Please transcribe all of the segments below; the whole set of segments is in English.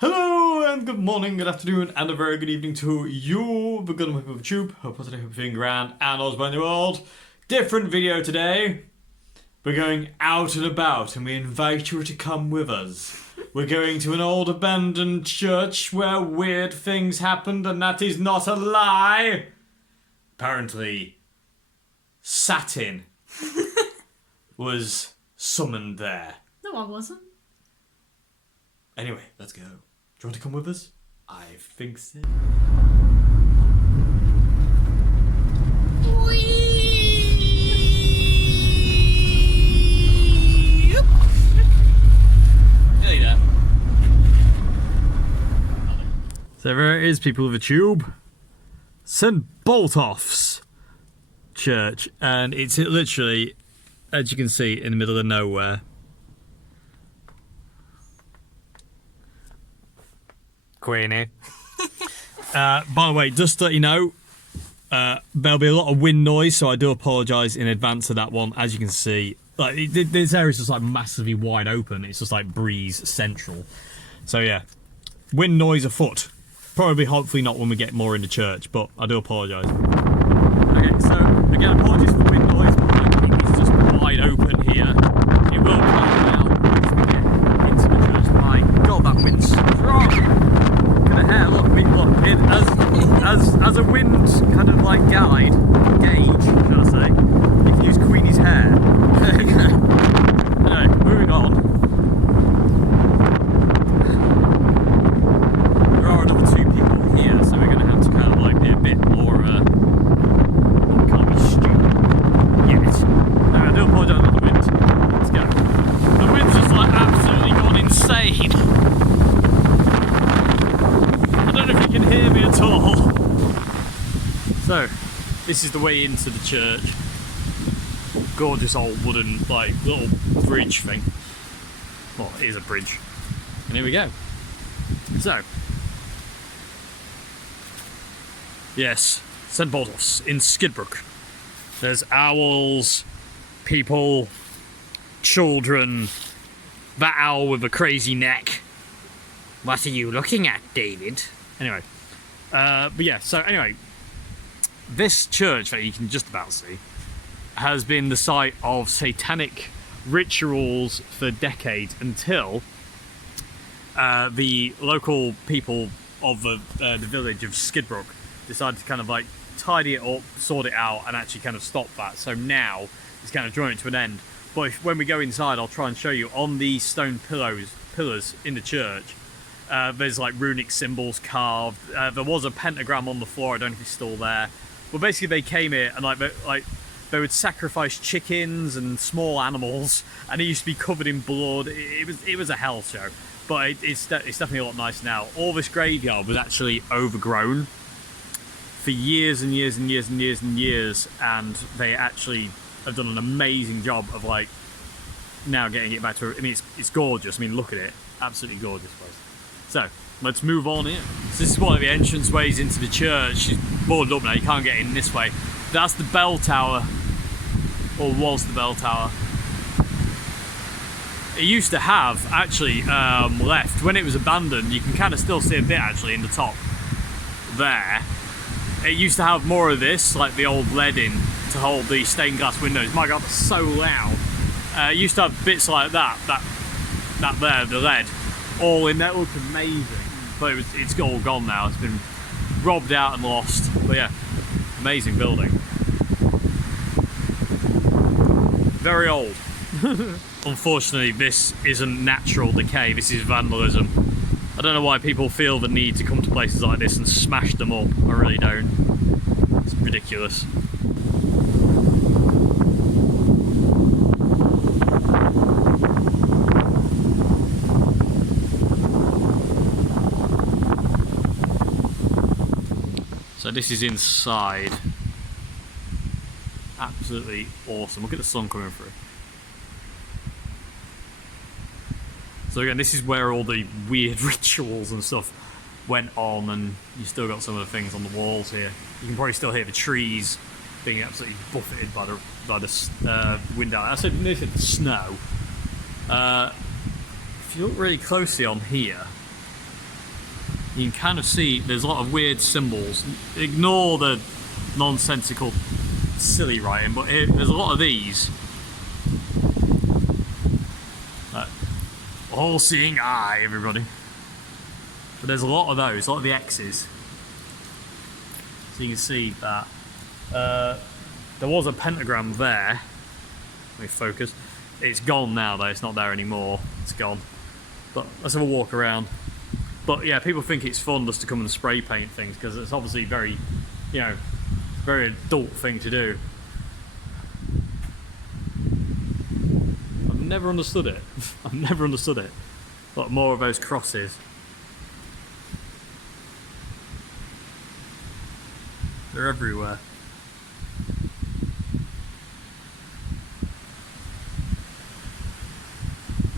Hello and good morning, good afternoon, and a very good evening to you. We're good on the tube. Hope today hope you're feeling grand and all's well in the world. Different video today. We're going out and about and we invite you to come with us. We're going to an old abandoned church where weird things happened, and that is not a lie. Apparently, Satin was summoned there. No, I wasn't. Anyway, let's go. Do you want to come with us? I think so. Nearly there. So there it is, people of the tube. St. Boltoff's Church, and it's literally, as you can see, in the middle of nowhere. Queenie. By the way, just to let you know, there'll be a lot of wind noise, so I do apologise in advance of that one. As you can see, like this area is just like massively wide open. It's just like breeze central. So yeah, wind noise afoot. Probably, hopefully not when we get more into church, but I do apologise. Okay, so again, apologies for the wind noise, but like, it's just wide open here. It will calm down as we get into the church. My God, that wind's strong. As a wind kind of like gauge, shall I say, you can use Queenie's hair. Anyway, moving on. There are another two people here, so we're going to have to kind of like be a bit more, can't be stupid yet. No, I do apologise for the wind. Let's go. The wind's just like absolutely gone insane. I don't know if you can hear me at all. So, this is the way into the church. Gorgeous old wooden, like, little bridge thing. Well, it is a bridge. And here we go. So, yes, St. Boltoff's in Skidbrook. There's owls, people, children, that owl with a crazy neck. What are you looking at, David? Anyway, but yeah, so anyway, this church that you can just about see has been the site of satanic rituals for decades until the local people of the village of Skidbrook decided to kind of like tidy it up, sort it out, and actually kind of stop that. So now it's kind of drawing it to an end. But when we go inside, I'll try and show you on these stone pillars in the church. There's like runic symbols carved. There was a pentagram on the floor. I don't know if it's still there. But basically, they came here and they would sacrifice chickens and small animals, and it used to be covered in blood. It was a hell show. But it's definitely a lot nicer now. All this graveyard was actually overgrown for years and years and years and years and years, and they actually have done an amazing job of like now getting it back to. I mean, it's gorgeous. I mean, look at it, absolutely gorgeous place. So, let's move on here. So this is one of the entrance ways into the church. It's boarded up now, you can't get in this way. That's the bell tower, or was the bell tower. It used to have, actually, left. When it was abandoned, you can kind of still see a bit, actually, in the top there. It used to have more of this, like the old leading to hold the stained glass windows. My God, that's so loud. It used to have bits like that there, the lead. All in there, looked amazing, but it's all gone now. It's been robbed out and lost. But yeah, amazing building. Very old. Unfortunately, this isn't natural decay. This is vandalism. I don't know why people feel the need to come to places like this and smash them up. I really don't. It's ridiculous. So this is inside. Absolutely awesome. Look at the sun coming through. So again, this is where all the weird rituals and stuff went on, and you still got some of the things on the walls here. You can probably still hear the trees being absolutely buffeted by the wind out. I said the snow. If you look really closely on here, you can kind of see there's a lot of weird symbols. Ignore the nonsensical, silly writing, but there's a lot of these. All-seeing eye, everybody. But there's a lot of those, a lot of the X's. So you can see that. There was a pentagram there. Let me focus. It's gone now though, it's not there anymore. It's gone. But let's have a walk around. But yeah, people think it's fun just to come and spray paint things because it's obviously very, you know, very adult thing to do. I've never understood it. I've never understood it. But more of those crosses. They're everywhere.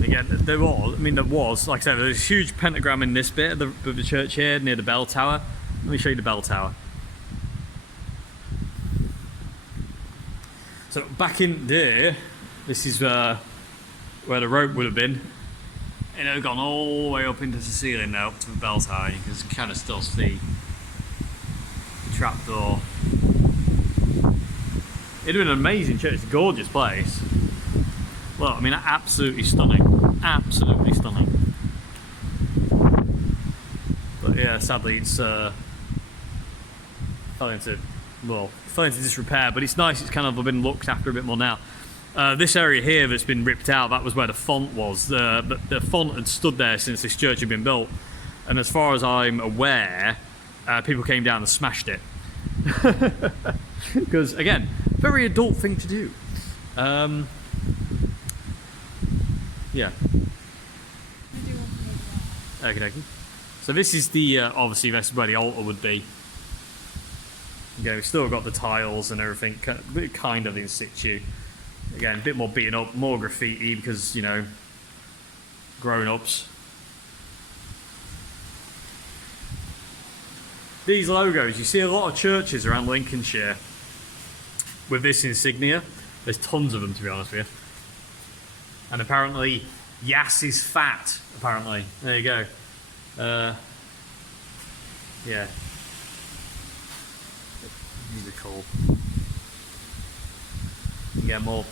Again, there was, like I said, there's a huge pentagram in this bit of the church here near the bell tower. Let me show you the bell tower. So back in there, this is where the rope would have been. And it had gone all the way up into the ceiling now, up to the bell tower. You can kind of still see the trapdoor. It'd been an amazing church, it's a gorgeous place. Well, I mean, absolutely stunning. Absolutely stunning. But yeah, sadly it's fell into disrepair, but it's nice, it's kind of been looked after a bit more now. This area here that's been ripped out, that was where the font was. The font had stood there since this church had been built, and as far as I'm aware, people came down and smashed it. Because, again, very adult thing to do. Yeah. Okay. So this is the, obviously this is where the altar would be. Yeah, we've still got the tiles and everything, kind of in situ. Again, a bit more beaten up, more graffiti because, you know, grown-ups. These logos, you see a lot of churches around Lincolnshire with this insignia. There's tons of them, to be honest with you. And apparently, Yass is fat, apparently. There you go. Yeah. These are cool. You can get more.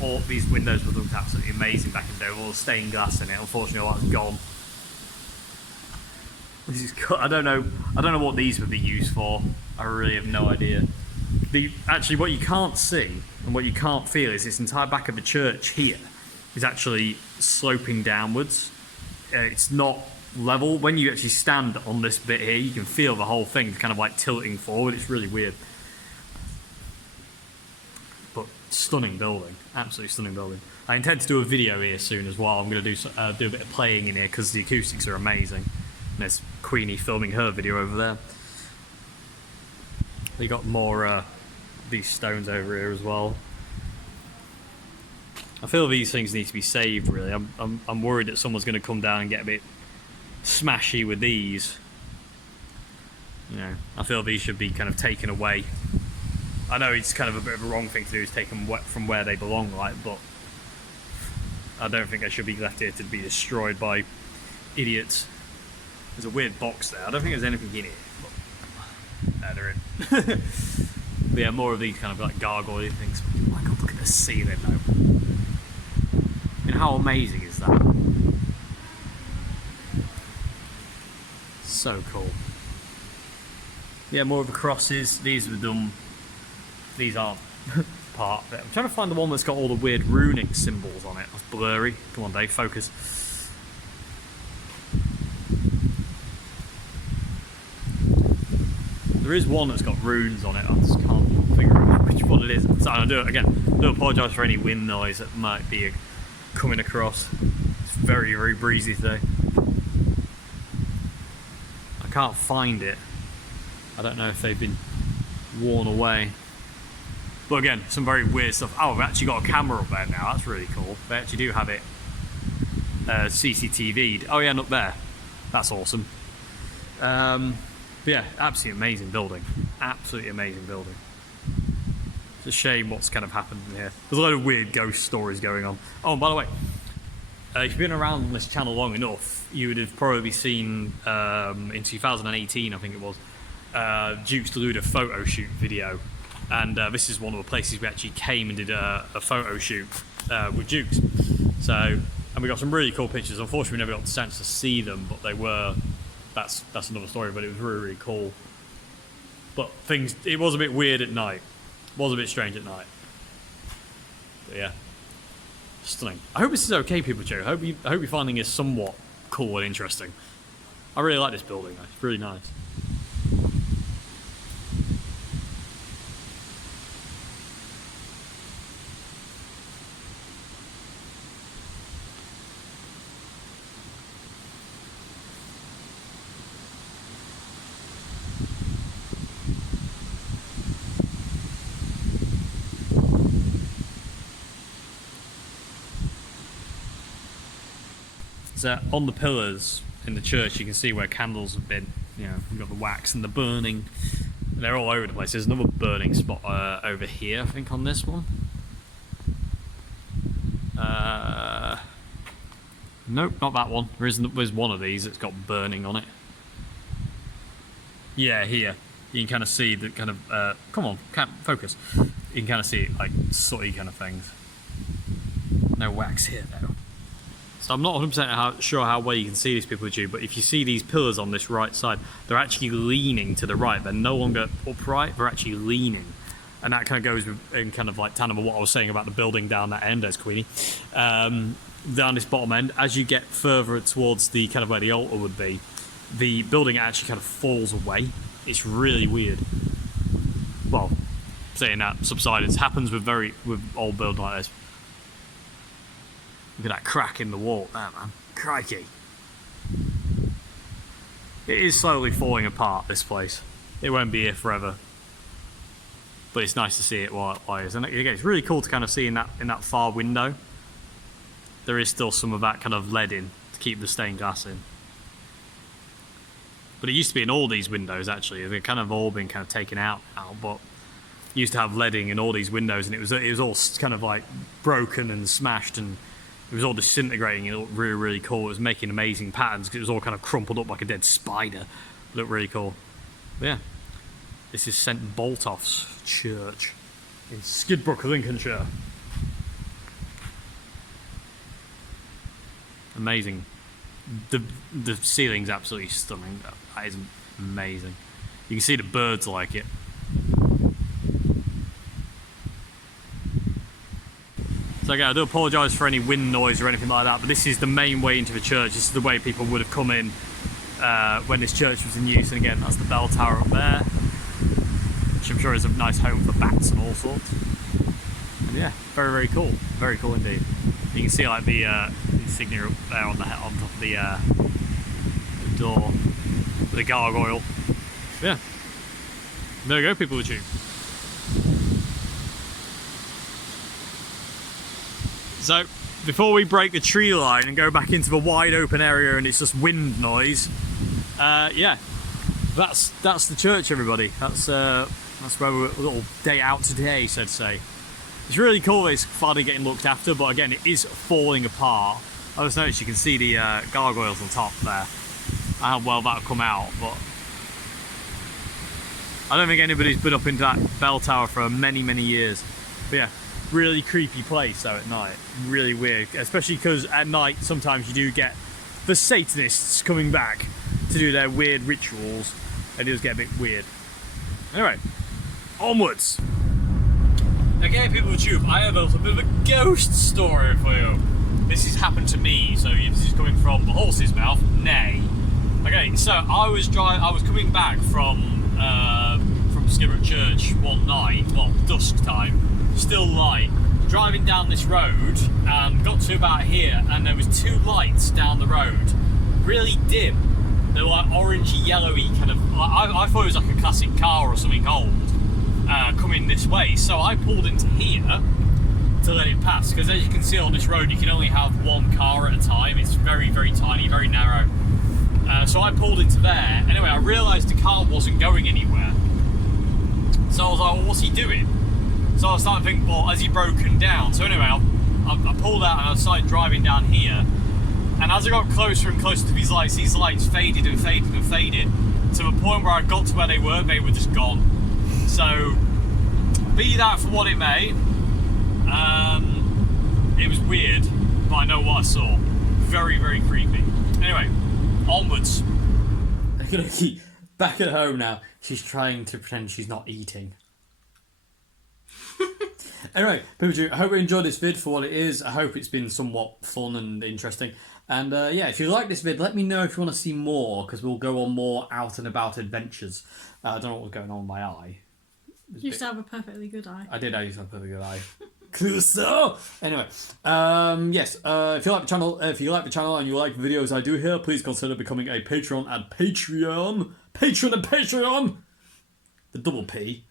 All these windows would look absolutely amazing back in the day with all the stained glass in it. Unfortunately, all that's gone. This is cool. I don't know what these would be used for. I really have no idea. Actually, what you can't see and what you can't feel is this entire back of the church here is actually sloping downwards. It's not level. When you actually stand on this bit here, you can feel the whole thing kind of like tilting forward. It's really weird. But stunning building. Absolutely stunning building. I intend to do a video here soon as well. I'm going to do a bit of playing in here because the acoustics are amazing. And there's Queenie filming her video over there. They got more these stones over here as well. I feel these things need to be saved, really. I'm worried that someone's going to come down and get a bit smashy with these. You know, I feel these should be kind of taken away. I know it's kind of a bit of a wrong thing to do, is take them from where they belong, right? But I don't think they should be left here to be destroyed by idiots. There's a weird box there. I don't think there's anything in it. But they're in. But yeah, more of these kind of like gargoyle things. Oh my god, look at the ceiling though. I mean, how amazing is that? So cool. Yeah, more of the crosses. These were done. These aren't part of it. I'm trying to find the one that's got all the weird runic symbols on it. That's blurry. Come on, Dave, focus. There is one that's got runes on it. I just can't figure out which one it is. So I do apologise for any wind noise that might be coming across. It's very, very breezy today. I can't find it. I don't know if they've been worn away. But again, some very weird stuff. Oh, we've actually got a camera up there now. That's really cool. They actually do have it CCTV'd. Oh yeah, and up there. That's awesome. But yeah, absolutely amazing building. Absolutely amazing building. It's a shame what's kind of happened in here. There's a load of weird ghost stories going on. Oh, and by the way, if you've been around this channel long enough, you would have probably seen in 2018, I think it was, Duke's Deluder photo shoot video. And this is one of the places we actually came and did a photo shoot with Duke's. So, and we got some really cool pictures. Unfortunately, we never got the chance to see them, but they were, that's another story, but it was really, really cool. But it was a bit weird at night. It was a bit strange at night. But yeah. Stunning. I hope this is okay, people. I hope you're finding it somewhat cool and interesting. I really like this building. It's really nice. So on the pillars in the church, you can see where candles have been. You know, you've got the wax and the burning. They're all over the place. There's another burning spot over here, I think, on this one. Nope, not that one. There's one of these that's got burning on it. Yeah, here. You can kind of see the kind of... come on, can't focus. You can kind of see it, like, sooty kind of things. No wax here, though. So I'm not 100% sure how well you can see these people with you, but if you see these pillars on this right side, they're actually leaning to the right. They're no longer upright, they're actually leaning. And that kind of goes in kind of like tandem with what I was saying about the building down that end, as Queenie. Down this bottom end, as you get further towards the kind of where the altar would be, the building actually kind of falls away. It's really weird. Well, saying that, subsidence happens with old buildings like this. Look at that crack in the wall there, man. Crikey. It is slowly falling apart, this place. It won't be here forever. But it's nice to see it while it is. And again, it's really cool to kind of see in that far window. There is still some of that kind of lead in to keep the stained glass in. But it used to be in all these windows, actually. They've kind of all been kind of taken out now, but used to have leading in all these windows, and it was all kind of like broken and smashed, and it was all disintegrating. It looked really, really cool. It was making amazing patterns because it was all kind of crumpled up like a dead spider. It looked really cool. But yeah, this is St Botolph's Church in Skidbrook, Lincolnshire. Amazing. The ceiling's absolutely stunning. That is amazing. You can see the birds like it. So again, I do apologise for any wind noise or anything like that, but this is the main way into the church. This is the way people would have come in when this church was in use. And again, that's the bell tower up there, which I'm sure is a nice home for bats and all sorts. And yeah, very, very cool. Very cool indeed. You can see like the insignia up there on top of the door with the gargoyle. Yeah. There we go, people with you. So, before we break the tree line and go back into the wide open area and it's just wind noise, yeah, that's the church, everybody. That's where we're a little day out today, so to say. It's really cool that it's finally getting looked after, but again, it is falling apart. I just noticed you can see the gargoyles on top there. How well that'll come out, but I don't think anybody's been up into that bell tower for many, many years. But yeah, really creepy place though at night. Really weird, especially because at night sometimes you do get the Satanists coming back to do their weird rituals, and it does get a bit weird. Anyway, onwards. Okay, people of YouTube, I have a little bit of a ghost story for you. This has happened to me, so this is coming from the horse's mouth, nay. Okay, so I was coming back from Skidbrook Church one night, well, dusk time, still light, driving down this road, and got to about here, and there was two lights down the road, really dim. They were like orangey, yellowy, kind of, I thought it was like a classic car or something old, coming this way. So I pulled into here to let it pass, because as you can see on this road, you can only have one car at a time. It's very, very tiny, very narrow. So I pulled into there. Anyway, I realised the car wasn't going anywhere. So I was like, well, what's he doing? So I started thinking, well, has he broken down? So anyway, I pulled out and I started driving down here. And as I got closer and closer to these lights faded and faded and faded to the point where I got to where they were just gone. So, be that for what it may, it was weird, but I know what I saw. Very, very creepy. Anyway, onwards. Back at home now, she's trying to pretend she's not eating. Anyway, people, I hope you enjoyed this vid for what it is. I hope it's been somewhat fun and interesting. And yeah, if you like this vid, let me know if you want to see more, because we'll go on more out and about adventures. I don't know what was going on with my eye. You used to have a perfectly good eye. I did. I used to have a perfectly good eye. Clouseau! Anyway, yes, if you like the channel, and you like the videos I do here, please consider becoming a patron at Patreon. Patreon! The double P.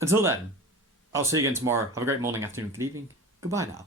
Until then, I'll see you again tomorrow. Have a great morning, afternoon, good evening. Goodbye now.